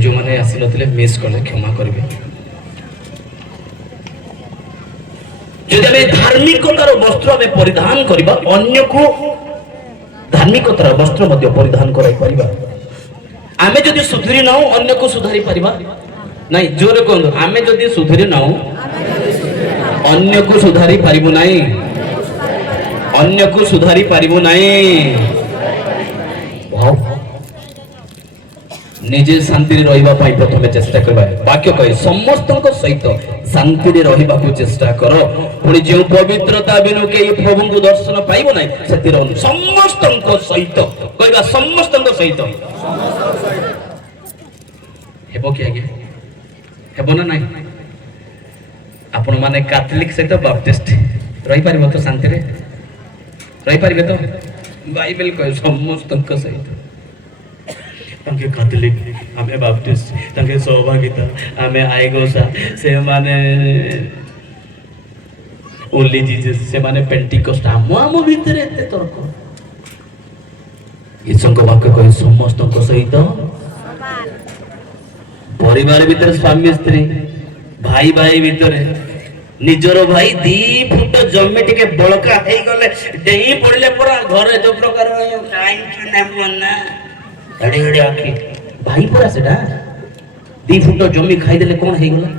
जो मैंने आसी नथिले मिस कले क्षमा करेंगे। जदि आम धार्मिकतार वस्त्र आम परिधान करबा अन्य को धार्मिकतार वस्त्र मध्य परिधान कराई परिबा। आमे जदि सुधरी नाउ अन्य को सुधारी परिबा नहीं। जोरे कहंदो आमे जदि सुधरी नाउ अन्य को सुधारी परिबो नहीं। अन्य को सुधारी परिबो नहीं। वाओ निजे शांति रहिबा पाई प्रथमे चेष्टा करबा। वाक्य कहे समस्तक सहित शांति रे रहिबा को चेष्टा करो पुणी जो पवित्रता बिनु के प्रभु को दर्शन पाइबो नहीं सेतिर समस्तक सहित कहबा समस्तक सहित हेबो कि आगे हेबो ना नहीं। आपण माने कैथोलिक सहित बाप्टिस्ट रही पारिबो तो शांति रे रही पारिबे तो बाइबल कहे समस्तक सहित तांके कैथोलिक आमे बाप्टिस्ट तांके सहभागिता आमे आइगोसा से माने ओनली जीसस से माने पेंटिकोस्ट आम भितरे एते तर्क ईश्वर वाक्य कहे समस्त सहित परिवार भीतर स्वामी स्त्री भाई भाई भीतर निजर भाई 2 फुट जमी टिके बळका हे गले डेई पड़ले पूरा घरे जो प्रकार टाइम के नाम ना एडे एडे आखी भाई पूरा सेटा 2 फुट जमी खाई देले कोन हे गला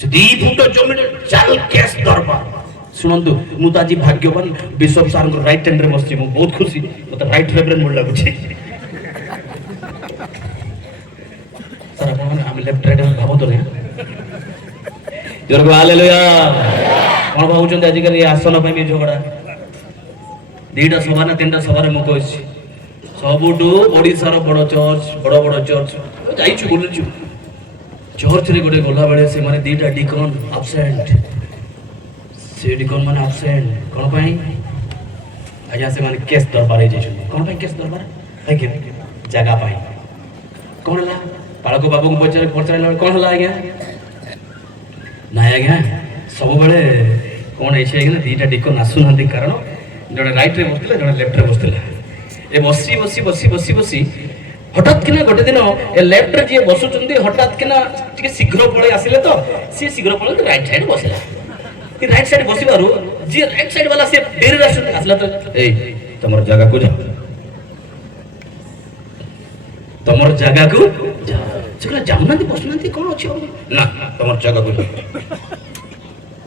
से 2 फुट जमी चाल केस दरबार सुनंतु मु तो आज भाग्यवान बिशप सर को राइट हैंड रे बसछि मु बहुत खुशी मते राइट फेवरेट मोड लागुछि सर अपन हम लेफ्ट राइट में भाबो तो नहीं जोर को हालेलुया कोन भाबुचंदी आज कल आसन पे भी झगड़ा 2टा सभा ना 3टा सभा रे मु कहछि सबुटू ओडिसा रो बड़ चर्च जाइछु बोलछु चर्च रे गोटे गोला बेले से माने 2टा डिकन एब्सेंट से डिकन माने एब्सेंट कोन पई आजा से माने केस दरबार जाइछु कोन पई केस दरबार है के जगह पाई कोन ला पालको बाबू को पचारे कौन हला आज्ञा ना आज्ञा सब बेले कौन ऐसे आज्ञा 2टा डिकन आसु ना कारण जड़े राइट रे बसले जड़े लेफ्ट रे बसले ए बसी बसी बसी बसी बसी हठात किना गोटे दिन ए लेफ्ट रे जे बसुचंदी हठात किना टिके शीघ्र पळे आसिले तो से शीघ्र पळे तो राइट साइड बसला कि राइट साइड बसिबारु जे राइट साइड वाला से देर आसला तो ए तमर जगह को जा तमर जगह को जा सेकला जामना दी बसना दी कोन अछि ना तमर जगह को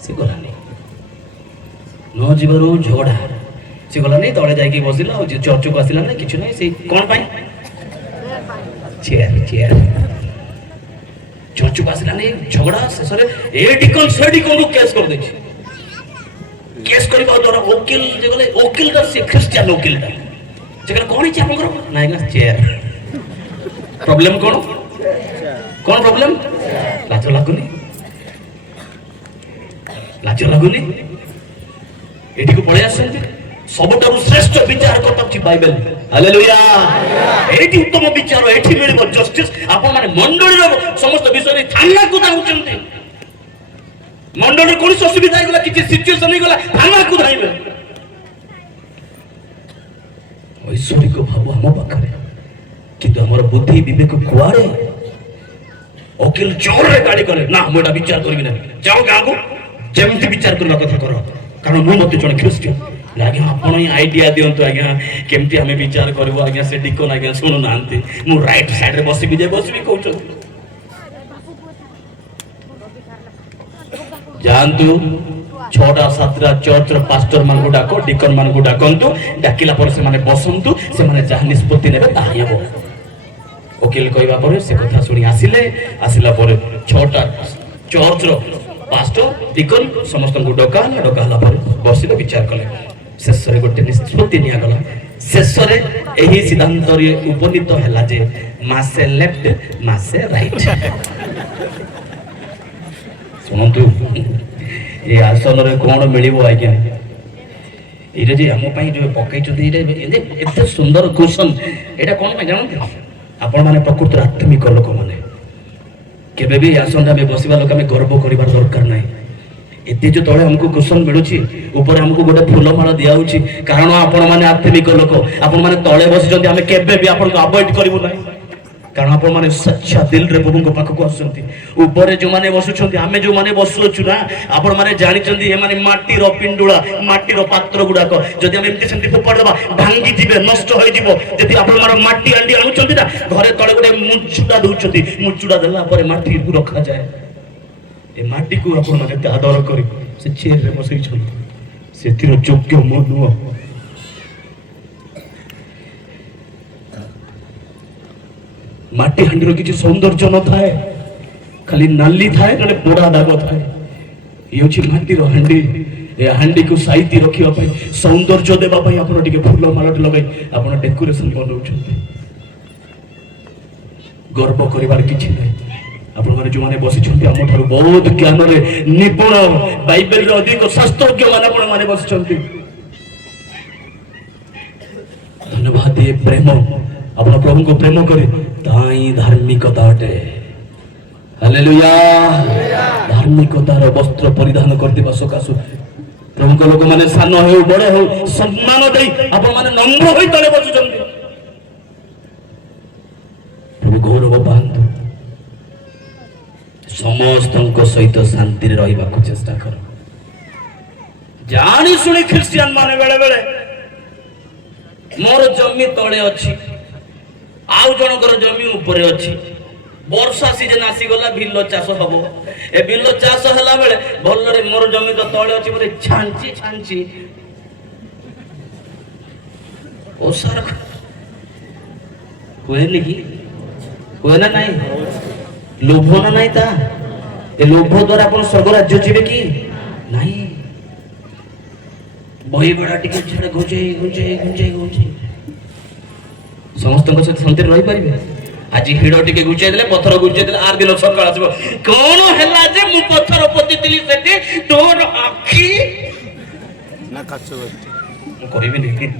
से गला नहीं नो जीवरो झगड़ा से गला नहीं तळे जाई की बसिला और चर्च को आसिला नहीं किछु नहीं से कोन पाई चेयर चर्च को आसिला नहीं झगड़ा शेषरे ए डिकन से डिकन को केस कर देछि केस करबा द्वारा वकील जे गले वकील का से क्रिश्चियन वकील ता जेकरा कोन अछि आपन करो नाही ना चेयर प्रॉब्लम कौन कौन प्रॉब्लम लाज लगुनी एठी को पळे आसंती सबटारु श्रेष्ठ विचार करता बाइबल हालेलुया एठी उत्तम विचार एठी मिलिबो जस्टिस आपन माने मंडली रो समस्त विषय थाना को दाउचंती मंडली कोन असुविधा गला किछि सिचुएशन नै गला थाना को धाइबे ऐश्वर्य को भाबो हम पाखरे किंतु हमर बुद्धि विवेक कुआरे वकील जोर रे गाड़ी करे ना मोटा विचार करबी ना जाओ गागु जेमति विचार करला कथा करो कारण मु मते जण क्रिश्चियन आज्ञा आपण ही आईडिया दियंतु आज्ञा केमति हमें विचार करबो आज्ञा से डिकोन आज्ञा सुनु नांती मु राइट साइड रे बसबी जे बसबी कहउछ जानतु 6टा 7टा चर्च रो पास्टर मान को डाको डिकन मान को डाकंतु डाकिला पर से माने बसंतु से माने जहा निष्पत्ति नेबे ताही हेबो वकील कहबा पर से कथा सुनी आसिला पर 6टा चर्च रो पास्टर डिकन समस्त को डकाला पर बसिले विचार कले शेष रे गोटे निष्पत्ति निया गला शेष रे एही सिद्धांत रे उपनीत हैला जे मासे लेफ्ट मासे राइट सुनंतु ये आसन रे कोन मिलिबो आज्ञा एरे जे हम पई जो पकई चुदी रे एते सुंदर कुशन एटा कोन पई जानथि आपण माने प्रकृति आत्मिक लोक माने केबे भी आसन में बसिबा लोक में गर्व करिबार दरकार नै एते जो तले हमको कुशन मिलुची ऊपर हमको गोटे फूलमाला दिया होची कारण आपण माने आत्मिक लोक आपण माने तळे बसिचंती हमें केबे भी आपण को अवॉइड करिवो नै कारण आपण माने सच्चा दिल रे प्रभु को पाख को आसंती ऊपर जो माने बसुचंती हमें जो माने बसुछु ना आपण माने जानि चंती हे माने माटी रो पिंडुळा माटी रो पात्र गुडा को जदि हम एमते सेंती फोपाड़ देबा भांगी दिबे नष्ट होई दिबो जदि आपण माने माटी अंडी आनुचंती ना घरे तळे गोटे मुचुडा दउचंती मुचुडा देला परे माटी को रखा जाए ए माटी को आपण माने आदर करी से चेयर रे बसई छंती सेतिर योग्य मनु माटी हांडी किसी सौंदर्य न थाए खाली नाली थाए ना पोड़ा दाग थाए ये माटी हांडी ए हांडी को साइती रखिया सौंदर्य देवा आपण टिके फूल माला लगाई आपण डेकोरेशन बनाउछंती गर्व करिवार किछि नै आपण माने जो माने बसिछंती हम थारु बहुत ज्ञान रे निपुण बाइबल रे अधिक शास्त्रज्ञ माने आपण माने बसिछंती धन्यवाद ये प्रेम आपण प्रभु को प्रेम करे ताई धार्मिकता अटे हालेलुया धार्मिकतार वस्त्र परिधान करदिबा सकासु प्रभु को लोक माने सान हो बड़ हो सम्मान देई आपण माने नम्र होई तळे बसुचंती प्रभु गौरव पांतु समस्त सहित शांति रे रहिबा को चेष्टा कर जानी सुनी ख्रिस्टियन माने बेले बेले मोर जमी तळे अछि आउ जनकर जमी ऊपर अछि वर्षा सीजन आसी गला बिल्लो चाष हबो ए बिल्लो चाष हला बेले भल्लो रे मोर जमी तो तळे अछि मोरे छांची छांची ओसार होए निकी होए ना नाही लोभ ना नाही ता ए लोभ द्वारा आपण स्वर्ग राज्य जीवे की नाही बही बडा टिके छडे गुंजे गुंजे गुंजे गुंजे समस्त सहित शांति रही पारे आज हिड़ टिके गुंचे देले पत्थर गुंचे देले आर दिन सकाळ आसबो कोन हैला जे मु पत्थर पतितिली सेठी तोर आखी ना काचो मु करिबे नहीं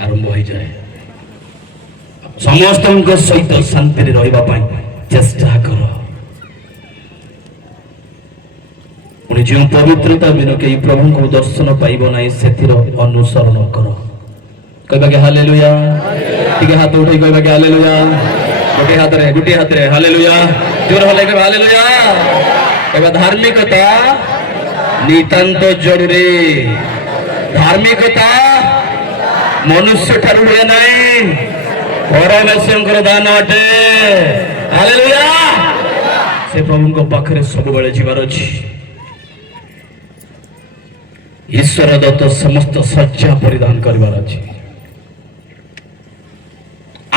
आरंभ हो जाए समस्त सहित शांति रहिबा पई चेष्टा करो उनी जो पवित्रता बिना के प्रभु को दर्शन पाइबो नाही सेथिर अनुसरण करो कहबा के हालेलुया ठीक है हाथ उठाई कहबा के हालेलुया गुटे हाथ रे हालेलुया जोर हले के हालेलुया कहबा धार्मिकता नितांत जरूरी धार्मिकता मनुष्य ठारू हुए नाही परमेश्वर दान अटे हालेलुया से प्रभु को पाखरे सब बेले जीवार अछि ईश्वर दत्त समस्त सच्चा परिधान करबार अछि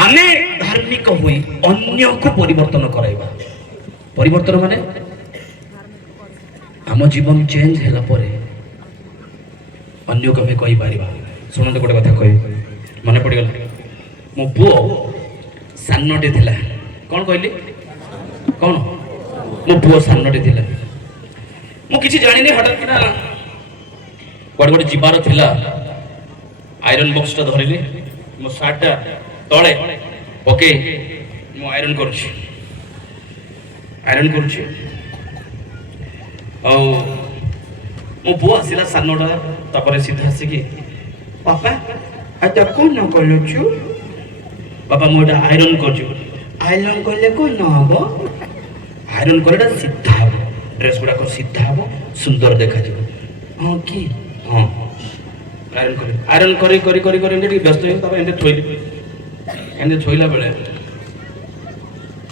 आने धार्मिक हुई अन्य को परिवर्तन कराइबा परिवर्तन माने आम जीवन चेंज हैला परे अन्य को हमें कहि पारिबा सुनते गोटे कथा कहि मने पड़ गला मो पुओ सानटे थिला कोन कहली कोन मो पुओ सानटे थिला मु किछि जानि नै हठात किना कोड गोटे जीवार थिला आयरन बॉक्स ता धरिले मो शर्ट ता तळे ओके मु आयरन करछि औ मो पुओ आसिला सानटा तापरे सीधा आसी कि पापा आता कोन न करलछु बाबा मोटा आयरन करछु आयरन करले कोन न हबो आयरन करले सीधा हबो ड्रेस गुडा को सीधा हबो सुंदर देखा जबो हां की हां आयरन करी करी करी करी एंते व्यस्त हो तब एंते थोइली एंते थोइला बेले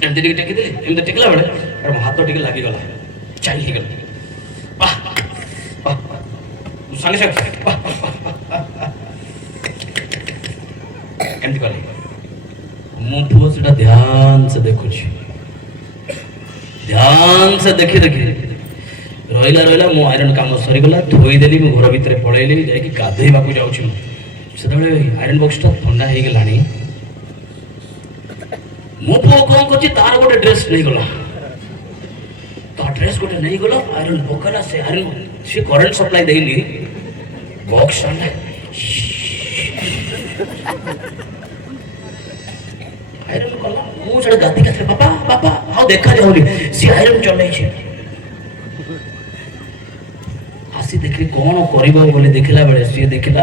एंते टिके टेकी दे एंते टिकला बेले और हाथ टिके लागी गला चाहि ही गला वाह वाह संगे संगे वाह एंते करी मु पुओ सेटा ध्यान से देखुछि ध्यान से देखि देखि रहिला रहिला मो आयरन काम सरी गला धोई देली मो घर भीतर पळैली जाय कि गाधे बाकू जाउछि सेतबे आयरन बॉक्स ता ठंडा हे गेलानी मो पुओ कोन कोछि तार गोटे ड्रेस नै गला ता ड्रेस गोटे नै गला आयरन पकला से आयरन से करंट सप्लाई देली बॉक्स ठंडा आयरन कला मु छडे गाती का पापा पापा हाउ देखा जाउली सी आयरन चलै छै ଆସି ଦେଖିଲି କ'ଣ କରିବ ବୋଲି ଦେଖିଲା ବେଳେ ସିଏ ଦେଖିଲା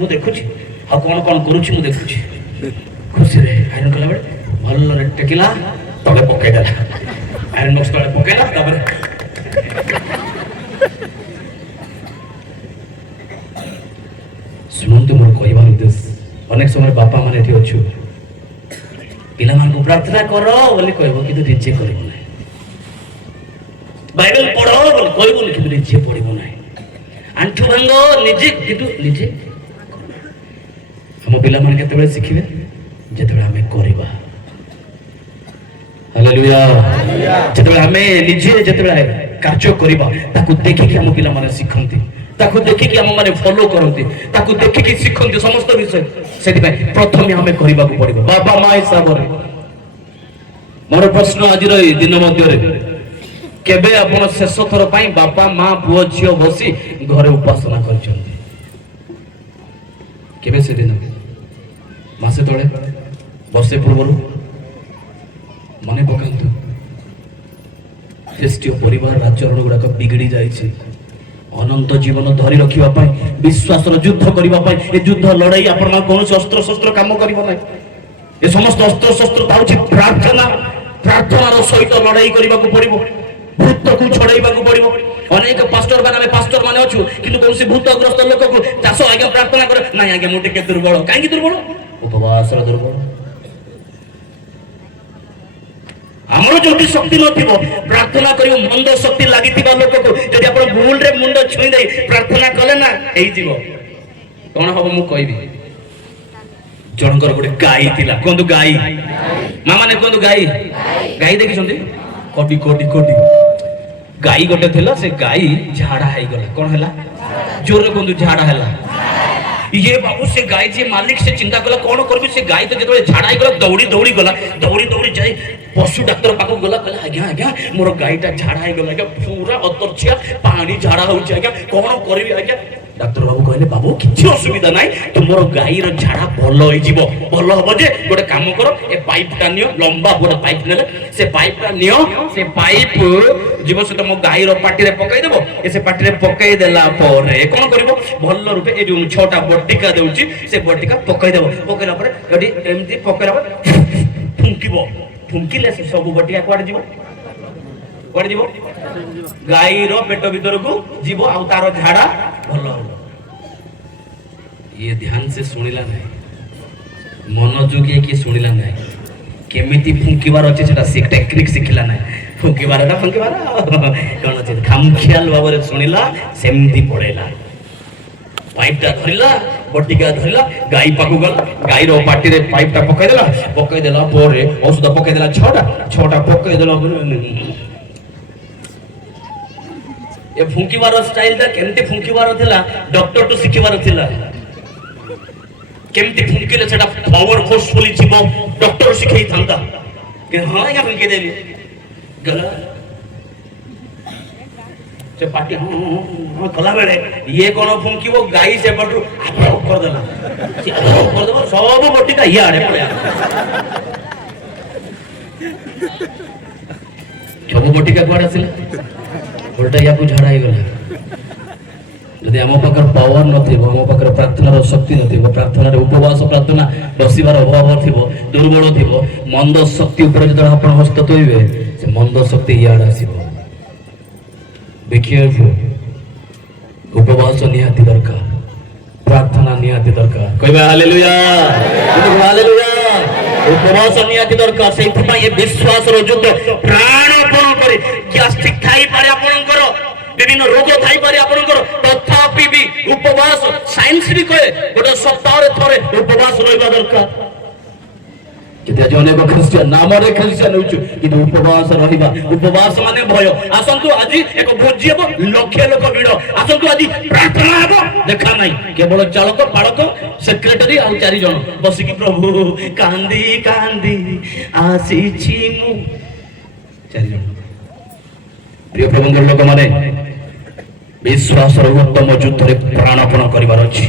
ମୁଁ ଦେଖୁଛି ଆଉ କ'ଣ କରୁଛି ମୁଁ ଦେଖୁଛି ଖୁସିରେ ଆଇରନ୍ କଲା ବେଳେ ଭଲରେ ଟେକିଲା ତଳେ ପକେଇଦେଲା ଆଇରନ୍ ବକ୍ସ ତଳେ ପକେଇଲା ତାପରେ ଶୁଣନ୍ତୁ ମୋର କହିବାର ଉଦ୍ଦେଶ୍ୟ ଅନେକ ସମୟରେ ବାପା ମାନେ ଏଠି ଅଛୁ ପିଲାମାନଙ୍କୁ ପ୍ରାର୍ଥନା କର ବୋଲି କହିବ କିନ୍ତୁ ନିଜେ କରିବ ନାହିଁ ବାଇବେଲ ପଢ ବୋଲି କହିବୁନି କିନ୍ତୁ ନିଜେ ପଢିବ ନାହିଁ ଆଣ୍ଠୁ ଭାଙ୍ଗ ନିଜେ କିନ୍ତୁ ନିଜେ ଆମ ପିଲାମାନେ କେତେବେଳେ ଶିଖିବେ ଯେତେବେଳେ ଆମେ କରିବା ହାଲେଲୁୟା ଯେତେବେଳେ ଆମେ ନିଜେ ଯେତେବେଳେ କାର୍ଯ୍ୟ କରିବା ତାକୁ ଦେଖିକି ଆମ ପିଲାମାନେ ଶିଖନ୍ତି ତାକୁ ଦେଖିକି ଆମ ମାନେ ଫଲୋ କରନ୍ତି ତାକୁ ଦେଖିକି ଶିଖନ୍ତି ସମସ୍ତ ବିଷୟ ସେଥିପାଇଁ ପ୍ରଥମେ ଆମେ କରିବାକୁ ପଡିବ ବାପା ମା ହିସାବରେ ମୋର ପ୍ରଶ୍ନ ଆଜିର ଏଇ ଦିନ ମଧ୍ୟରେ କେବେ ଆପଣ ଶେଷ ଥର ପାଇଁ ବାପା ମା ପୁଅ ଝିଅ ବସି ଘରେ ଉପାସନା କରିଛନ୍ତି କେବେ ସେଦିନ ମାସେ ତଳେ ବର୍ଷେ ପୂର୍ବରୁ ମନେ ପକାନ୍ତୁ ଖ୍ରୀଷ୍ଟୀୟ ପରିବାର ଆଚରଣ ଗୁଡାକ ବିଗିଡି ଯାଇଛି ଅନନ୍ତ ଜୀବନ ଧରି ରଖିବା ପାଇଁ ବିଶ୍ୱାସର ଯୁଦ୍ଧ କରିବା ପାଇଁ ଏ ଯୁଦ୍ଧ ଲଢେଇ ଆପଣ କୌଣସି ଅସ୍ତ୍ର ଶସ୍ତ୍ର କାମ କରିବ ନାହିଁ ଏ ସମସ୍ତ ଅସ୍ତ୍ର ଶସ୍ତ୍ର ହେଉଛି ପ୍ରାର୍ଥନାର ସହିତ ଲଢେଇ କରିବାକୁ ପଡିବ ଭୂତକୁ ଛଡେଇବାକୁ ପଡିବ ଅନେକ ପାଷ୍ଟର ଆମେ ପାଷ୍ଟର ମାନେ ଅଛୁ କିନ୍ତୁ କୌଣସି ଭୂତଗ୍ରସ୍ତ ଲୋକକୁ ଚାଷ ଆଜ୍ଞା ପ୍ରାର୍ଥନା କରେ ନାଇଁ ଆଜ୍ଞା ମୁଁ ଟିକେ ଦୁର୍ବଳ କାହିଁକି ଦୁର୍ବଳ ଉପବାସର ଦୁର୍ବଳ ଆମର ଯୋଉଠି ଶକ୍ତି ନଥିବ ପ୍ରାର୍ଥନା କରିବ ମନ୍ଦ ଶକ୍ତି ଲାଗିଥିବା ଲୋକକୁ ଯଦି ଆପଣ ଭୁଲରେ ମୁଣ୍ଡ ଛୁଇଁ ଦେଇ ପ୍ରାର୍ଥନା କଲେ ନା ହେଇଯିବ କଣ ହବ ମୁଁ କହିବି ଜଣଙ୍କର ଗୋଟେ ଗାଈ ଥିଲା କୁହନ୍ତୁ ଗାଈ ମା ମାନେ କୁହନ୍ତୁ ଗାଈ ଦେଖିଛନ୍ତି କୋଟି କୋଟି କୋଟି ଗାଈ ଗୋଟେ ଥିଲା ସେ ଗାଈ ଝାଡା ହେଇଗଲା କଣ ହେଲା ଜୋରରେ କୁହନ୍ତୁ ଝାଡା ହେଲା ये बाबू से गाय जी मालिक से चिंता कला कौन करबी से गाय तो जेतबे झाड़ा गला दौड़ी गला दौड़ी जाई पशु डॉक्टर पाको गला कहला आज्ञा मोर गायटा झाड़ा गला आज्ञा पूरा अतरछिया पानी झाड़ा होउछ आज्ञा कौन करबी आज्ञा डॉक्टर बाबू कहले बाबू किछि असुविधा नाही तुमरो गाई रो झाड़ा भलो होई जीवो भलो हबो जे गोटे काम करो ए पाइप टा नियो लंबा गोटे पाइप नेले से पाइप टा नियो से पाइप जीव से तुम गाई रो पाटी रे पकाई देबो ए से पाटी रे पकाई देला परे कोन करबो भलो रूपे ए जो छोटा बटिका देउची से बटिका पकाई देबो पकाइला परे एडी एमती पकाइला परे फुंकिले से सब बटिका कोड जीवो गाई रो पेट भीतर को जीवो आ तारो झाड़ा भलो ये ध्यान से सुनिला नहीं मनोযোगी की सुनिला नहीं केमिति फुंकीबार अछि सेटा टेक्निक सिखिला नहीं फुंकीबार कोन अछि खामखियाल बाबरे सुनिला सेमती पड़ेला पाइपटा धरिला बटिका धरिला गाई पाकु गला गाई रो पाटी रे पाइपटा पकाई देला पोरे औषध पकाई देला छोटा पकाई देला ये फुंकीबार स्टाइल ता केमते फुंकीबार थिला डॉक्टर तो सिखिबार थिला केमते फुंकीले सेटा पावर फोर्सफुली जीवो डॉक्टर सिखै थांता कि हां या फुंकी देबी गला से पाटी हां कला बेले ये कोन फुंकीबो गाई से पटु आप कर देला से आप कर देबो सब बटिका इयाडे पड़या सब बटिका कोडा सिला उल्टा या कुछ झाड़ा गला यदि आम पाखर पावर नथिबो आम पाखर प्रार्थनार शक्ति नथिबो प्रार्थनार उपवास प्रार्थना बसिबार अभाव थिबो दुर्बल थिबो मंद शक्ति ऊपर जद आपण हस्त तोइबे से मंद शक्ति याड आसीबो बी केयरफुल उपवास निहाती दरकार प्रार्थना निहाती दरकार कहबा हालेलुया हालेलुया उपवास निहाती दरकार सेहि पई ए विश्वास रो युद्ध प्राणपण करे ग्यास्ट्रिक थाई पारे आपनकर विभिन्न रोग थाई पारे आपनकर तथापि भी उपवास साइंस भी कहे गोटे सप्ताह रे थरे उपवास रहबा दरकार जदि आज अनेक ख्रिस्टियन नाम रे ख्रिस्टियन होछु कि उपवास रहिबा उपवास माने भय आसंतु आज एक भोजी हेबो लक्ष लोक भिड़ आसंतु आज प्रार्थना हेबो देखा नाही केवल चालक पालक सेक्रेटरी आ चारि जण बसी कि प्रभु कांदी कांदी आसी छी मु चारि जण प्रिय प्रभुंगर लोक माने विश्वास उत्तम युद्ध रे प्राणपण करिवार अछि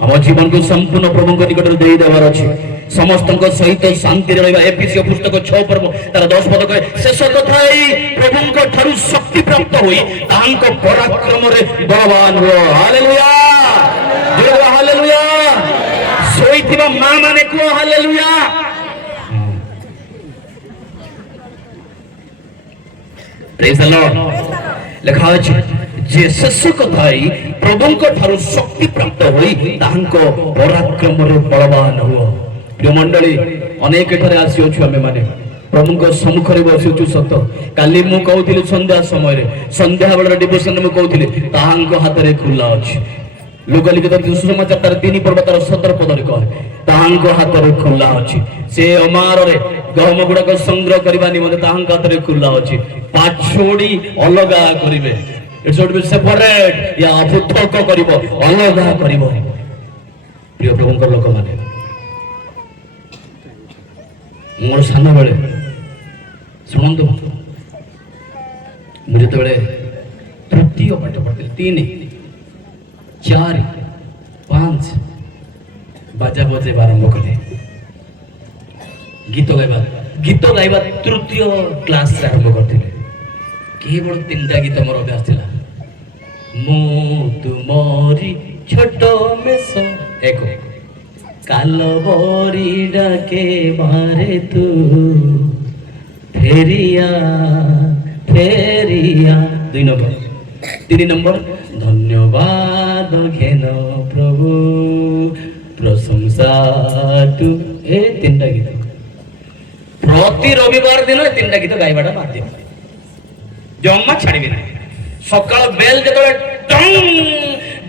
हम जीवन को संपूर्ण प्रभु निकट दे देवार अछि समस्त सहित शांति रहा। एफिसी पुस्तक 6 पर्व तार 10 पद कहे शेष कथा प्रभु ठारू शक्ति प्राप्त हुई पराक्रम रे बलवान हो। हालेलुया हालेलुया सोईथिबा मां माने को हालेलुया। प्रेज द लॉर्ड लिखा अछि जे शेष कथाई प्रभु ठारू शक्ति प्राप्त होई तांको पराक्रम रे बलवान हो। प्रिय मंडली अनेक ठारे आसी अछु आमे माने प्रभु को सम्मुख रे बसिछु सत। काली मु कहउथिली संध्या बेला डिवोशन मु कहउथिली तांको हाथ रे खुला अछि। लोकलिखित सुसमाचार तार 3 पर्व तार 17 पद रे कहे तांको हाथ रे खुला अछि। से अमार रे गहम गुडा को संग्रह करबा निमते तांको हाथ रे खुला अछि। पाछोडी अलगा करिवे इट शुड बी सेपरेट या पृथक करिवो अलगा करिवो। प्रिय प्रभु को लोक माने मोर सान बेले शुणु मुझे तृतीय पाठ पढ़ती 3 4 5 बाजा बजे आरंभ कले गीत गाइबा तृतीय क्लास रे आरंभ करते केवल 3टा गीत मोर अभ्यास थिला। मो तुमरी छोट मेस एक कालबरी डाके मारे तू फेरिया फेरिया 2 नंबर 3 नंबर धन्यवाद घेन प्रभु प्रशंसा तू ए 3टा गीत प्रति रविवार दिन 3टा गीत गाइबाटा बाध्य जम्मा छाड़बी ना। सकाळ बेल जतले डंग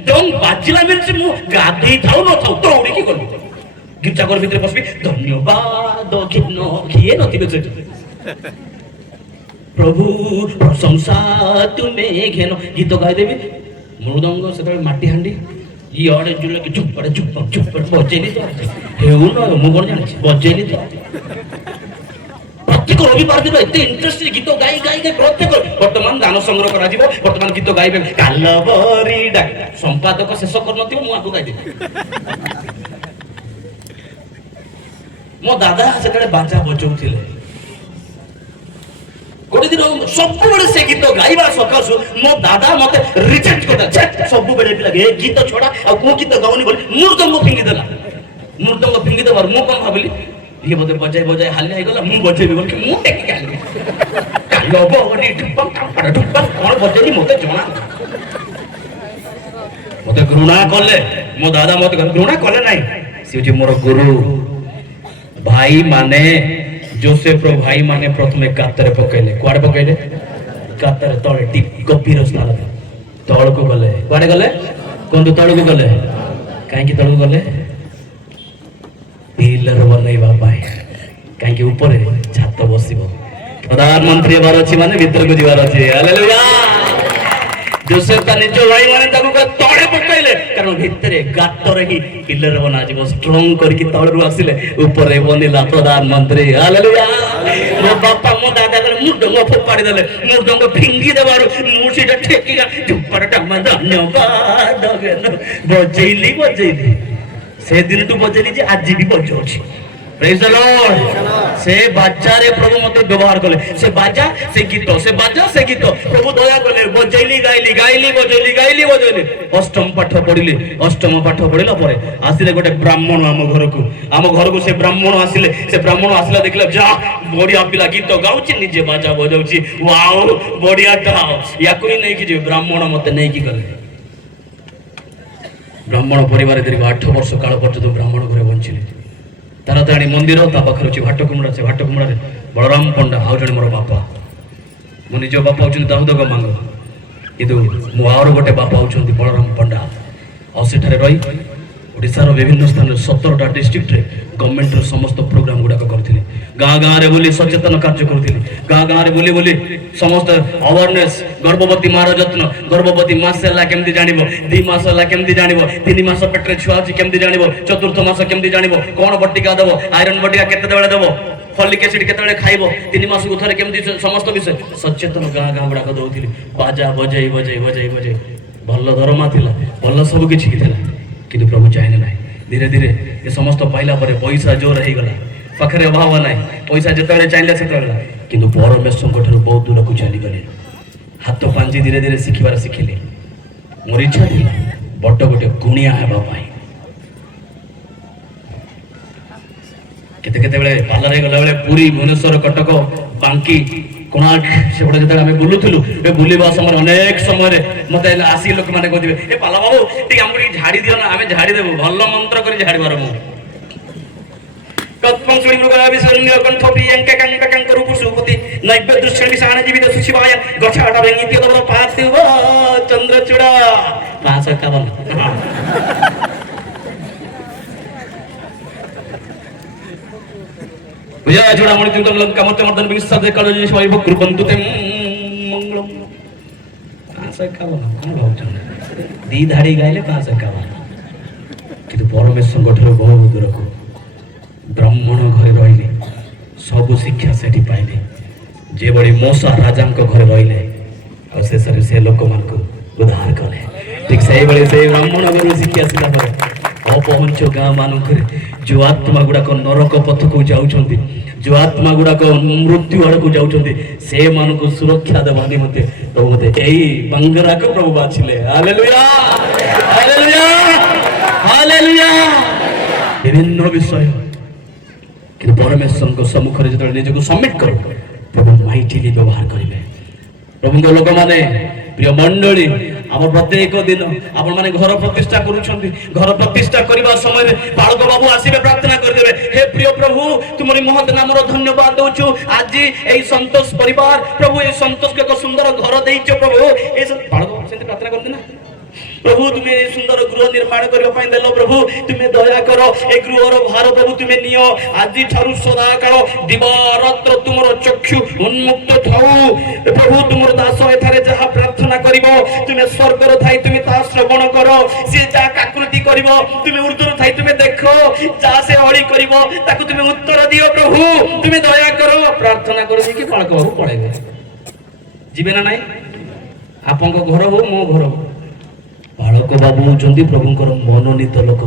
डंग बाजिला मिलछि मु गाधई थाउ न थाउ दौड़ी की करबी गिरजाघर भितर बसबी धन्यवाद घेन किए नथिबे से प्रभु प्रशंसा तुमे घेन गीत गाई देबी। मृदंग से माटी हांडी इडे जुल चुपड़े बजेली तो हेउ न मु कोन जानि बजेली तो प्रत्येक रविवार दिन एते इंटरेस्ट गीत गाई गाई गाई प्रत्येक वर्तमान गान संग्रह करा जीवो वर्तमान गीत गाइबे कालबरी डा संपादक शेष कर नथिबो मु आगु गाई देबी। मो दादा से बाजा बजाउथिले गोटे दिन सब बेले से गीत गाइबा सकाशु मो दादा मते रिजेक्ट करता सब बेले भी लगे गीत छोड़ा आ को गीत गाउनी बोली मृदंग फिंगी देला मृदंग फिंगी देबार मो कोन भाबिली ये बोते बजाय बजाय हाली आइ गला मु बजेबी बोल कि मु टेकी गाली कालो बडी ठुपक कोन बजेली मते जणा मते घृणा कले मो दादा मते घृणा कले नाही से जे मोर गुरु भाई माने जोसेफ रो भाई माने प्रथमे कातरे पकेले कुआडे पकेले कातरे तळे टिप गभीर स्थान तळ को गले कुआडे गले कोन तळ को गले काहे की तळ को गले पिलर बनैबा पाए काहे की ऊपर छात बसिबो प्रधानमंत्री बार अछि माने भीतर को जीवार अछि। हालेलुया जोसेफ का निज भाई माने ताको तळे पकेले कारण भितरे गातरे ही पिलर बना जीवो स्ट्रांग करके तळरु आसिले ऊपर बनिला प्रधानमंत्री। हालेलुया मो बापा मो दादा मुडंग फोपाड़ी देले मुडंग फिंगी देबारु मुसीटा ठेकीगा जुपरटा म धन्यवाद बजेली से दिन टू बजेली जे आज भी बजौछि। प्रेज द लॉर्ड से बाजा रे प्रभु मते व्यवहार कले से बाजा से गीत से बाजा से गीत प्रभु दया कले बजेली गाइली बजेली अष्टम पाठ पढिले अष्टम पाठ पढिला परे आसिले गोटे ब्राह्मण आम घर को से ब्राह्मण आसिला देखला जा बढ़िया पिला गीत गाउछि निजे बाजा बजाउछि वाओ बढ़िया गाओ याको ही नहीं कि जे ब्राह्मण मते नहीं कि गले ब्राह्मण परिवार दीर्घ 8 वर्ष काल पर्यंत ब्राह्मण घरे बंचिले तारातारिणी मंदिर ता पाखर अछि भाटकुमड़ा से भाटकुमड़ा रे बलराम पंडा आउ जने मोर बापा मो निज बापा होचन दाऊद गमांग किदु मो आरो गोटे बापा होचन बलराम पंडा आ सेठारे रही ओडिसा रो विभिन्न स्थान 17टा डिस्ट्रिक्ट रे गवर्नमेंट रो समस्त प्रोग्राम गुडा करथिले गाँ रे बोली सचेतन कार्य करथिले गाँ रे बोली समस्त अवेयरनेस गर्भवती मार जत्न गर्भवती मास होला केमती जानिबो 2 मास होला केमती जानिबो 3 मास पेटरे छुआ अछि केमती जानिबो चतुर्थ मास केमती जानिबो कोन बटिका देबो आयरन बटिका केते बेले देबो फॉलिक एसिड केते बेले खाइबो 3 मास को थरे केमती समस्त विषय सचेतन गाँ गुडा को दउथिले बाजा बजै भल दरमा थिला भल सब किछि थिला किंतु प्रभु चाहे ना धीरे धीरे ये समस्त पाइला पर पैसा जोर हो गला पाखे अभाव ना पैसा जिते चाहिए से किंतु परमेश्वर ठार बहुत दूर को चली गले हाथ पांजी धीरे धीरे शिखिबार शिखिली मोर इच्छा थी बड़ गोटे गुणिया होगापाई केते पार्लर गला बेले पुरी भुवनेश्वर कटक बांकी कोणार्क से जो आम बुलूलु बुलवा समय अनेक समय मत आसिक लोक मैंने कहते ए पाला बाबू टी आमको झाड़ी दियो ना आम झाड़ी देव भल मंत्र कर झाड़बार मु चंद्रचूड़ा 551 चूड़ामणि कमर्दन विश्वास कृपंतु मंगलम 551 दी धाड़ी गाइले 551 किंतु परमेश्वर ठार बहुत दूर को ब्राह्मण घरे रहिले सबु शिक्षा से पाइले जे बड़ी मोसा राजा घरे रहिले और शेष से लोक मान उद्धार कले ठीक से ब्राह्मण घर शिखी आसला अपहंच गाँ मानक जो आत्मा गुड़ाक नरक पथ को जाऊँच जो आत्मा गुड़ाक मृत्यु आड़ को जाऊँच से मान सुरक्षा देवा निमंते प्रभु मते यही बंगरा को प्रभु बाछिले हालेलुया हालेलुया हालेलुया विभिन्न विषय कि परमेश्वर सम्मुखें जो निजक सबमिट कर प्रभु माइटिली व्यवहार करेंगे प्रभु लोक मैंने प्रिय मंडली आम प्रत्येक दिन आपण मैंने घर प्रतिष्ठा घर प्रतिष्ठा करने समय बालक बाबू आसवे प्रार्थना करदे हे प्रिय प्रभु तुम्हारी महत नाम धन्यवाद दौचु आज यही संतोष परिवार प्रभु ये संतोष को एक सुंदर घर देच प्रभु ये बालक से प्रार्थना करते ना प्रभु तुम्हें सुंदर गृह निर्माण करने देल प्रभु तुम्हें दया कर ए गृहर भार प्रभु तुम्हें नियो आज ठारू सदा काल दिवारात्र तुम चक्षु उन्मुक्त थाऊ प्रभु तुम दास एथारे जहा प्रार्थना करिवो तुम्हें स्वर्गर थाई तुम्हें ता श्रवण करो से जा काकृति करिवो तुम्हें ऊर्ध्वर थाई तुम्हें देखो जा से अळी करिवो ताकू तुम्हें उत्तर दियो प्रभु तुम्हें दया करो प्रार्थना करो कि बालक बाबू पळेबे जीवे ना नाही आपनको घर हो मो घर हो बालक बाबू होती प्रभुंर मनोनीत लोक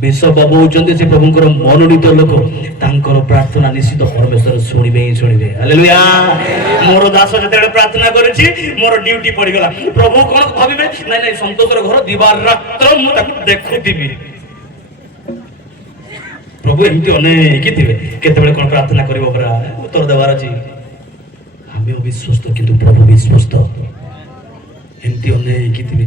विश्व बाबू होती से प्रभुंर मनोनीत लोक तांकर प्रार्थना निश्चित परमेश्वर शुणवे ही शुणवे हालेलुया मोर दास जो प्रार्थना करुच्ची मोर ड्यूटी पड़गला प्रभु कौन भावे ना ना संतोषर घर दिवार रात्र मुझे देखुवी प्रभु एमती अनेक थे केतबेले कौन प्रार्थना कर उत्तर देवार अच्छी आम अविश्वस्त किंतु प्रभु विश्वस्त एमती अनेक थे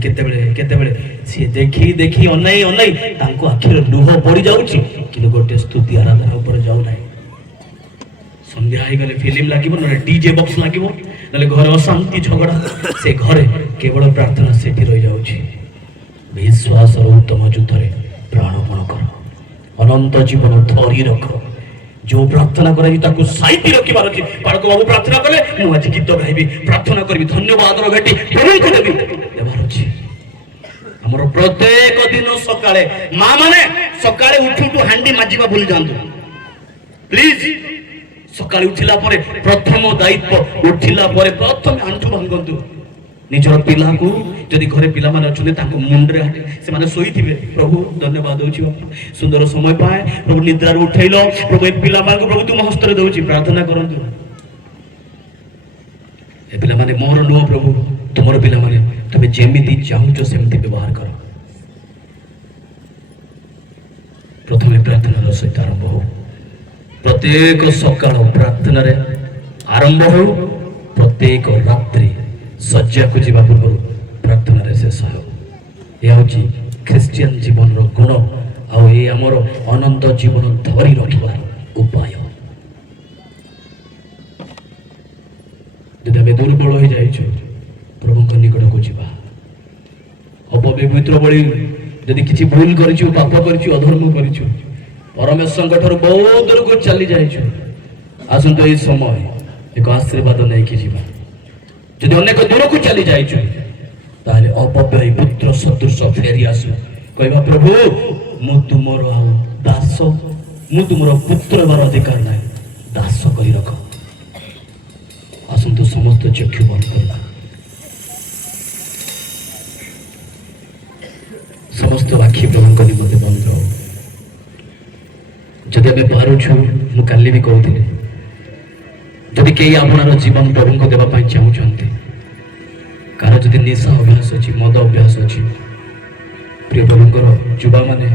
केतबेले सी देखी देखी अनाई अनाई तांको आखिर लुह पड़ जाउची किंतु गोटे स्तुति आराधना ऊपर जाऊ ना संध्या हो गले फिल्म लगे ना डीजे बॉक्स लगे ना घर अशांति झगड़ा से घरे केवल प्रार्थना से रही जाउची विश्वास उत्तम युद्ध प्राणपण कर अनंत जीवन धरी रख जो प्रार्थना कर साइती रखिबार अच्छी बालक बाबू प्रार्थना कले मुझे गीत गाइबी प्रार्थना करी धन्यवाद भेटी प्रभु को देवी देवार अच्छी आमर प्रत्येक दिन सकाळे माँ माने सकाळे उठुटू हांडी माजिबा भूल जांतु प्लीज सकाळे उठिला परे प्रथम दायित्व उठिला परे प्रथम आंठु भांगंतु निजर पिला को जदि घरे पिला माने अछुले ताको मुंडरे हाटे से माने सोई थिबे प्रभु धन्यवाद दोछि सुंदर समय पाए प्रभु निद्रा उठैलो प्रभु ए पिला मान को प्रभु तुम हस्ତରେ दोछि प्रार्थना करंतु ए पिला माने मोर नुह प्रभु तुमर पिला माने तबे जेमिति चाहुचो सेमति व्यवहार करो प्रथमे प्रार्थना सहित आरंभ हो प्रत्येक सकाळ प्रार्थना रे आरंभ हो प्रत्येक रात्रि शज्या को जीवा पूर्व प्रार्थना रे शेष हो यह हूँ ख्रिस्टियन जीवन गुण आमर अनंत जीवन धरी रखिबार उपाय जदि आम दुर्बल हो जाइछु प्रभु निकट को जीवा अपवित्र बड़ी जदि किसी भूल करिछु पाप करिछु अधर्म करिछु परमेश्वर ठार बहुत दूर को चली जाइछु आसंतु ए समय एक आशीर्वाद नहीं कि जीवा जदि अनेक दूर को चली जाइछु ताले अपव्यय पुत्र सदृश फेरी आसु कहबा प्रभु मु तुमर दास मु तुमर पुत्र बार अधिकार ना दास करी रख आसंतु समस्त चक्षु बंद कर समस्त आखि प्रभु निमंते बंद रहो ଯଦି ଆମେ ପାରୁଛୁ, ମୁଁ କାଲି ବି କହୁଥିଲି, ଯଦି କେହି ଆପଣର ଜୀବନ ପ୍ରଭୁଙ୍କୁ ଦେବା ପାଇଁ ଚାହୁଁଛନ୍ତି, କାହାର ଯଦି ନିଶା ଅଭ୍ୟାସ ଅଛି, ମଦ ଅଭ୍ୟାସ ଅଛି, ପ୍ରିୟ ପ୍ରଭୁଙ୍କର ଯୁବାମାନେ,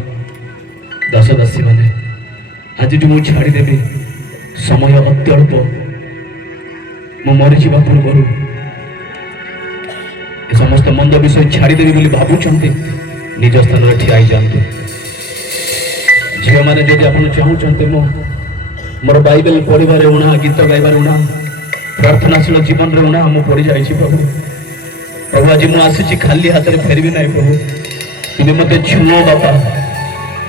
ଦାସ ଦାସୀମାନେ, ଆଜିଠୁ ମୁଁ ଛାଡ଼ିଦେବି, ସମୟ ଅତ୍ୟଳ୍ପ, ମୁଁ ମରିଯିବା ପୂର୍ବରୁ ଏ ସମସ୍ତ ମନ୍ଦ ବିଷୟ ଛାଡ଼ିଦେବି ବୋଲି ଭାବୁଛନ୍ତି, ନିଜ ସ୍ଥାନରେ ଠିଆ ହେଇଯାଆନ୍ତୁ। ଝିଅମାନେ ଯଦି ଆପଣ ଚାହୁଁଛନ୍ତି ମୋର ବାଇବେଲ ପଢ଼ିବାରେ ଉଣା, ଗୀତ ଗାଇବାରେ ଉଣା, ପ୍ରାର୍ଥନାଶୀଳ ଜୀବନରେ ଉଣା ମୁଁ ପଡ଼ିଯାଇଛି ପ୍ରଭୁ। ପ୍ରଭୁ ଆଜି ମୁଁ ଆସିଛି, ଖାଲି ହାତରେ ଫେରିବି ନାହିଁ ପ୍ରଭୁ। ତୁମେ ମୋତେ ଛୁଅ ବାପା,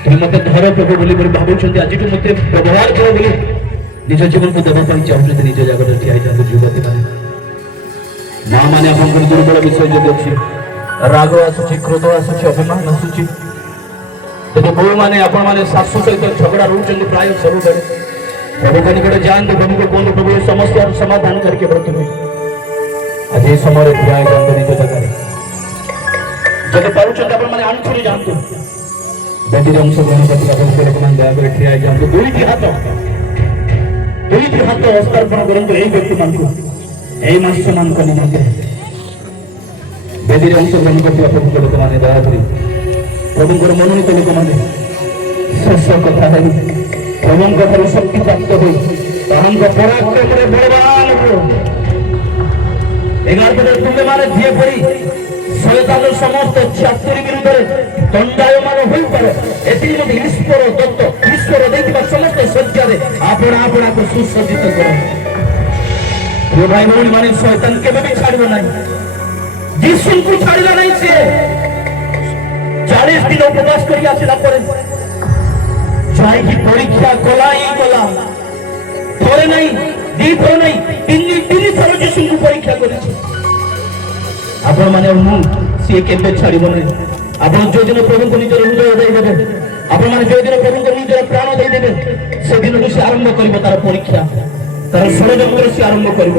ତୁମେ ମୋତେ ଧର ପ୍ରଭୁ ବୋଲି ଭାବୁଛନ୍ତି, ଆଜିଠୁ ମୋତେ ବ୍ୟବହାର କର ବୋଲି ନିଜ ଜୀବନକୁ ଦେବା ପାଇଁ ଚାହୁଁଛନ୍ତି, ନିଜ ଜାଗାରେ ଠିଆ ହେଇଯାଆନ୍ତୁ। ଯୁବତୀମାନେ, ମା ମାନେ ଆପଣଙ୍କର ଦୁର୍ବଳ ବିଷୟ ଯଦି ଅଛି, ରାଗ ଆସୁଛି, କ୍ରୋଧ ଆସୁଛି, ଅଭିମାନ ଆସୁଛି, ଯଦି ବୋଉମାନେ ଆପଣମାନେ ଶାଶୁ ସହିତ ଝଗଡ଼ା ରହୁଛନ୍ତି ପ୍ରାୟ ସବୁବେଳେ, ପ୍ରଭୁଙ୍କ ନିକଟରେ ଯାଆନ୍ତୁ, ପ୍ରଭୁଙ୍କୁ କୁହନ୍ତୁ, ପ୍ରଭୁ ଏ ସମସ୍ୟାର ସମାଧାନ କରି କେବଳ ତୁମେ ଆଜି ଏ ସମୟରେ ଠିଆ ହେଇଯାଆନ୍ତୁ ନିଜ ଜାଗାରେ। ଯଦି ପାରୁଛନ୍ତି ଆପଣମାନେ ଆଣ୍ଠୁରେ ଯାଆନ୍ତୁ, ବେଦୀରେ ଅଂଶଗ୍ରହଣ କରୁଥିବା ପ୍ରଭୁଙ୍କ ଲୋକମାନେ ଦୟାକରି ଠିଆ ହେଇଯାଆନ୍ତୁ। ଦୁଇଟି ହାତ ହସ୍ତାର୍ପଣ କରନ୍ତୁ ଏଇ ବ୍ୟକ୍ତିମାନଙ୍କୁ, ଏଇ ମାସମାନଙ୍କ ନିମନ୍ତେ। ବେଦୀରେ ଅଂଶଗ୍ରହଣ କରୁଥିବା ପ୍ରଭୁଙ୍କ ଲୋକମାନେ ଦୟାକରି, ପ୍ରଭୁଙ୍କର ମନୋନୀତ ଲୋକମାନେ ଶେଷ କଥା ହେଇ ପ୍ରଭୁଙ୍କ ଠାରୁ ଶକ୍ତି ପ୍ରାପ୍ତ ହୋଇ ତାହାଙ୍କ ପରାକ୍ରମରେ ବଳବାନ ହୁଅ। 11 ପଦରେ ତୁମେମାନେ ଝିଅ ପରି ଶୟତାନର ସମସ୍ତ ଚାତୁରୀ ବିରୁଦ୍ଧରେ ଦଣ୍ଡାୟମାନ ହୋଇପାର। ଏଥିରେ ମଧ୍ୟ ଈଶ୍ୱର ଦେଇଥିବା ସମସ୍ତ ଶଯ୍ୟାରେ ଆପଣାକୁ ସୁସଜ୍ଜିତ କର। ପ୍ରିୟ ଭାଇ ଭଉଣୀ ମାନେ, ଶୟତାନ କେବେ ବି ଛାଡ଼ିବ ନାହିଁ। ଯୀଶୁଙ୍କୁ ଛାଡ଼ିଲା ନାହିଁ। ସିଏ 40 ଦିନ ଉପବାସ କରି ଆସିଲା ପରେ ଯାଇକି ପରୀକ୍ଷା କଲା ହିଁ କଲା। ଥରେ ନାହିଁ, 2 ଥର ନାହିଁ, 3 ଥର ଯୀଶୁଙ୍କୁ ପରୀକ୍ଷା କରିଛି। ଆପଣମାନେ ମୁଁ ସିଏ କେବେ ଛାଡ଼ିବ ନାହିଁ। ଆପଣ ଯୋଉଦିନ ପ୍ରଭୁଙ୍କୁ ନିଜର ହୃଦୟ ଦେଇଦେବେ, ଆପଣମାନେ ଯୋଉଦିନ ପ୍ରଭୁଙ୍କୁ ନିଜର ପ୍ରାଣ ଦେଇଦେବେ, ସେଦିନଠୁ ସେ ଆରମ୍ଭ କରିବ ତାର ପରୀକ୍ଷା, ତାର ଷଡ଼ଯନ୍ତ୍ର ସେ ଆରମ୍ଭ କରିବ।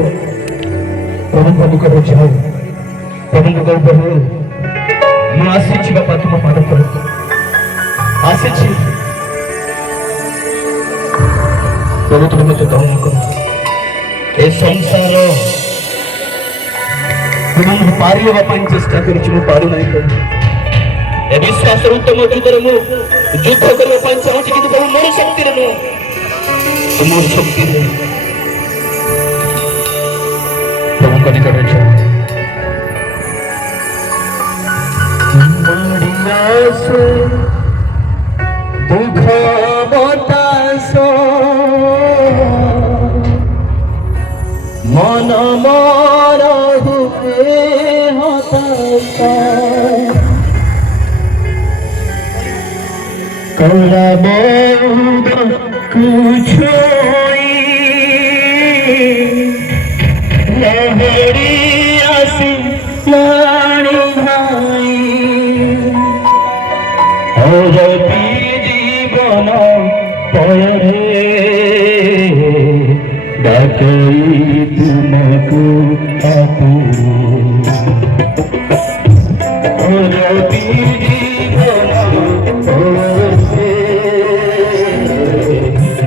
ପ୍ରଭୁଙ୍କ ନିକଟରେ ଯାଉ, ପ୍ରଭୁଙ୍କ ଗର୍ବ ହେଉ, ମୁଁ ଆସିଛି ବାପା ତୁମ ପାଦ ତଳେ ଆସିଛି। ପ୍ରଭୁ ତୁମେ ମୋତେ ଦମନ କର। ଏ ସଂସାର ମୁଁ ପାରିବା ପାଇଁ ଚେଷ୍ଟା କରୁଛି, ମୁଁ ପାରୁନାହିଁ ପ୍ରଭୁ। ଏ ବିଶ୍ୱାସର ଉତ୍ତମ ଯୁଦ୍ଧରେ ମୁଁ ଯୁଦ୍ଧ କରିବା ପାଇଁ ଚାହୁଁଛି, କିନ୍ତୁ ପ୍ରଭୁ ମୋର ଶକ୍ତିରେ ନୁହଁ, ତୁମର ଶକ୍ତିରେ। ପ୍ରଭୁଙ୍କ ନିକଟରେ ଯାଅ। ଦୁଃଖ ବତାସ মন মর হুকে হতাশ করব কুছই লহরি আসি লাড়ি ভাই অরবি জীবন পরে ডাকই तुमको रवि जीवन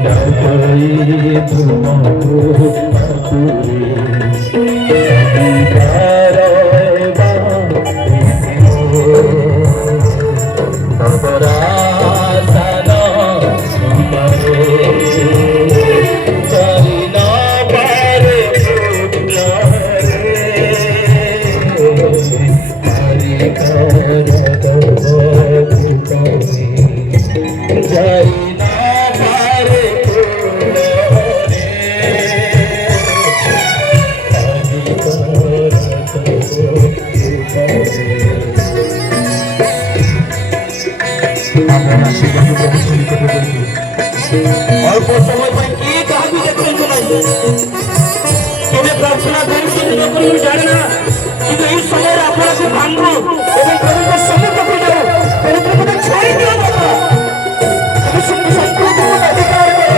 डाकई तुमको অল্প সময় পাই কি কাহাকে দেখন্তু নাই কেবে প্রার্থনা করছি জানে না কিন্তু এই সময় আপনাকে ভাঙবো এবং প্রভুଙ୍କ সম্মুখକୁ যাও প্রভুকে ଛାଡ଼ି ଦିଅ ବାପା ବିଶୁଦ୍ଧ ସଂସ୍କୃତି ଅଧିକାର କର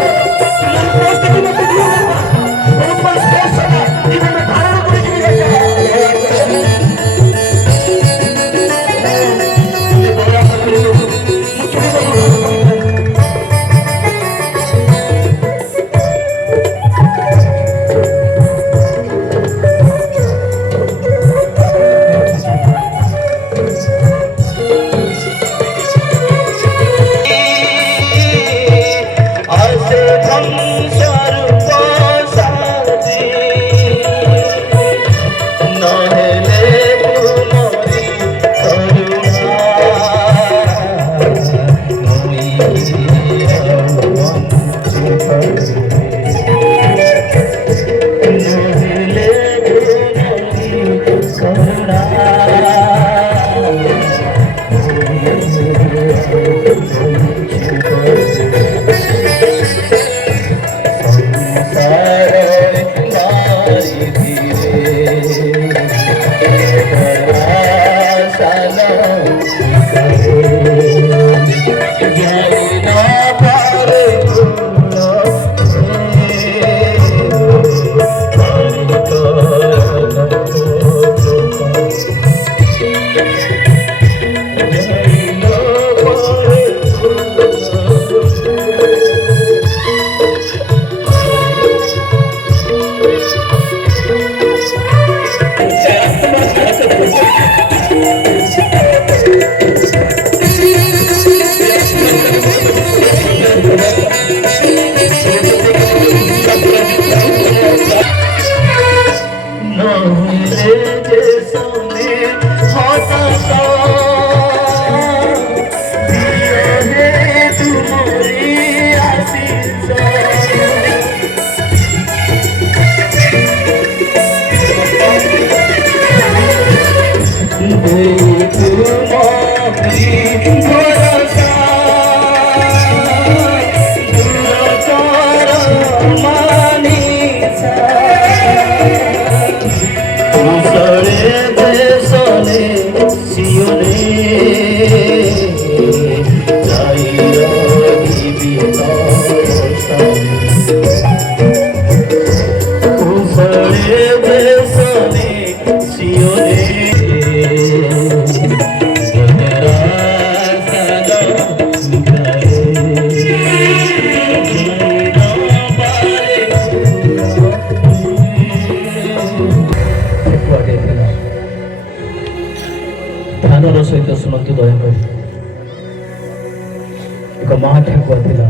ତୁମ ପରିସ୍ଥିତି ମୋତେ ଦିଅ ବାପା ପ୍ରଭୁଙ୍କ ସ୍ପର୍ଶ ଜୀବନ ଧାରଣ କରିକି সংসার পসাদি নহলে তোমারি করুণা ଧ୍ୟାନର ସହିତ ଶୁଣନ୍ତୁ ଦୟାକରି। ଏକ ମା ଠେକୁଆ ଥିଲା।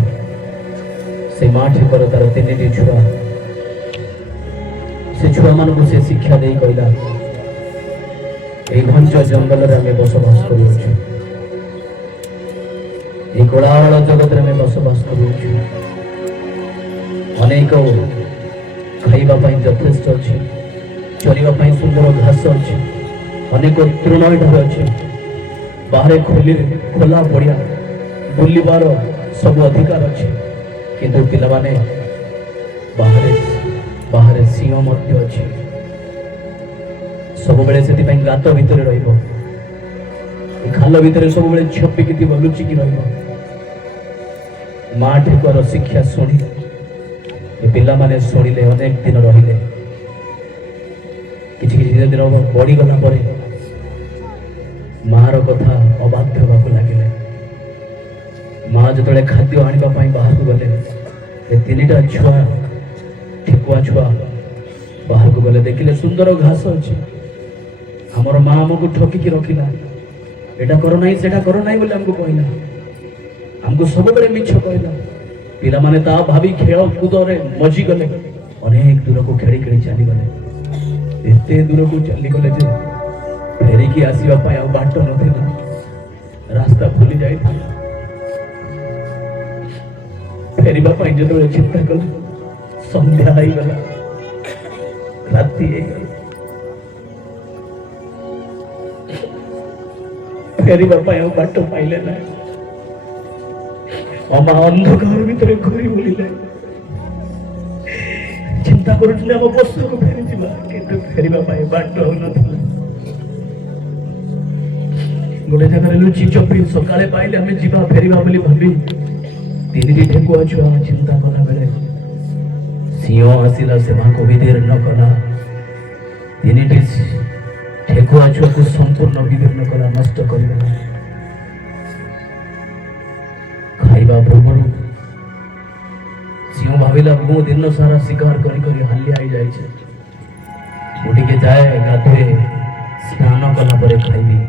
ସେ ମା ଠେକୁଆର ତାର 3ଟି ଛୁଆ। ସେ ଛୁଆମାନଙ୍କୁ ସେ ଶିକ୍ଷା ଦେଇ କହିଲା, এই ঘঞ্চ জঙ্গলরে আমি বসবাস করুଛୁ। এই কোଳାହଳ ଜଗତରେ ଆମେ ବସବାସ କରୁଛୁ। ଅନେକ ଖାଇବା ପାଇଁ ଯଥେଷ୍ଟ ଅଛି, ଚରିବା ପାଇଁ ସୁନ୍ଦର ଘାସ ଅଛି, ଅନେକ ତୃଣ ଏଠାରେ ଅଛି। ବାହାରେ ଖୋଲା ପଡ଼ିଆ ବୁଲିବାର ସବୁ ଅଧିକାର ଅଛି, କିନ୍ତୁ ପିଲାମାନେ ବାହାରେ ସିଂହ ମଧ୍ୟ ଅଛି। ସବୁବେଳେ ସେଥିପାଇଁ ଗାତ ଭିତରେ ରହିବ, ଖାଲ ଭିତରେ ସବୁବେଳେ ଛପିକି ଥିବ, ଲୁଚିକି ରହିବ। ମା ଠେକୁଆର ଶିକ୍ଷା ଶୁଣିଲେ ଏ ପିଲାମାନେ ଶୁଣିଲେ, ଅନେକ ଦିନ ରହିଲେ। କିଛି ଦିନ ବଢ଼ିଗଲା ପରେ ମାର କଥା ଅବାଧ୍ୟ ହେବାକୁ ଲାଗିଲେ। ମା ଯେତେବେଳେ ଖାଦ୍ୟ ଆଣିବା ପାଇଁ ବାହାରକୁ ଗଲେ, ଏ 3ଟା ଛୁଆ ଠେକୁଆ ଛୁଆ ବାହାରକୁ ଗଲେ, ଦେଖିଲେ ସୁନ୍ଦର ଘାସ ଅଛି। ଆମର ମା ଆମକୁ ଠକିକି ରଖିଲା, ଏଟା କର ନାହିଁ ସେଟା କର ନାହିଁ ବୋଲି ଆମକୁ କହିଲା, ଆମକୁ ସବୁବେଳେ ମିଛ କହିଲା। ପିଲାମାନେ ତା ଭାବି ଖେଳ କୁଦରେ ମଜିଗଲେ, ଅନେକ ଦୂରକୁ ଖେଳି ଖେଳି ଚାଲିଗଲେ। ଏତେ ଦୂରକୁ ଚାଲିଗଲେ ଯେ ଫେରିକି ଆସିବା ପାଇଁ ଆଉ ବାଟ ନଥିଲା, ରାସ୍ତା ଭୁଲି ଯାଇଥିଲା। ଫେରିବା ପାଇଁ ଯେତେବେଳେ ଚିନ୍ତା କଲେ, ସନ୍ଧ୍ୟା ହେଇଗଲା, ରାତି ହେଇଗଲା। ଫେରିବା ପାଇଁ ଆଉ ବାଟ ପାଇଲେ ନାହିଁ। ଅମା ଅନ୍ଧକାର ଭିତରେ ଘୁରି ବୁଲିଲେ, ଚିନ୍ତା କରୁଥିଲେ ଆମ ବସ୍ତୁକୁ ଫେରିଯିବା, କିନ୍ତୁ ଫେରିବା ପାଇଁ ବାଟ ହଉନଥିଲା। ଗୋଟେ ଜାଗାରେ ଲୁଚି ଚପି ସକାଳେ ପାଇଲେ ଆମେ ଯିବା ଫେରିବା ବୋଲି ଭାବି 3ଟି ଠେକୁଆ ଛୁଆ ଚିନ୍ତା କଲା ବେଳେ ସିଂହ ଆସିଲା, ସେମାନଙ୍କୁ ବିଦୀର୍ଣ୍ଣ କଲା। 3ଟି ଠେକୁଆ ଛୁଆକୁ ସମ୍ପୂର୍ଣ୍ଣ ବିଦୀର୍ଣ୍ଣ କଲା, ନଷ୍ଟ କରିଦେଲା। ଖାଇବା ପୂର୍ବରୁ ସିଂହ ଭାବିଲା, ମୁଁ ଦିନ ସାରା ଶିକାର କରି କରି ହାଲିଆ ହେଇଯାଇଛି, ମୁଁ ଟିକେ ଯାଏ ଗାଧୋଏ, ସ୍ନାନ କଲା ପରେ ଖାଇବି।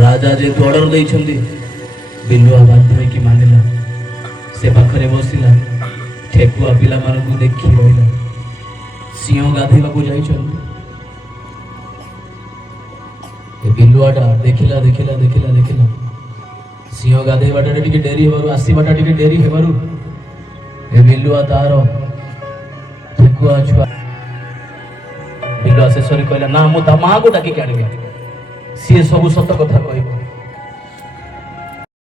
ରାଜା ଯେହେତୁ ଅର୍ଡର ଦେଇଛନ୍ତି, ବିଲୁଆ ବାଧ୍ୟ ହେଇକି ମାନିଲା। से पाखरे बसिला ठेकुआ पिला मानकु देखि रहिला सिंह गाधेबाकु जाइछन्ति ए बिलुआटा देखिला देखिला देखिला देखिला सिंह गाधेबाटा टिके डेरी हेबारु आसीबाटा टिके डेरी हेबारु ए बिलुआ तार ठेकुआ छुआ बिलुआ शेषरे कहला ना मो दामागो डाकी आनिबे सी सब सत कथा कहब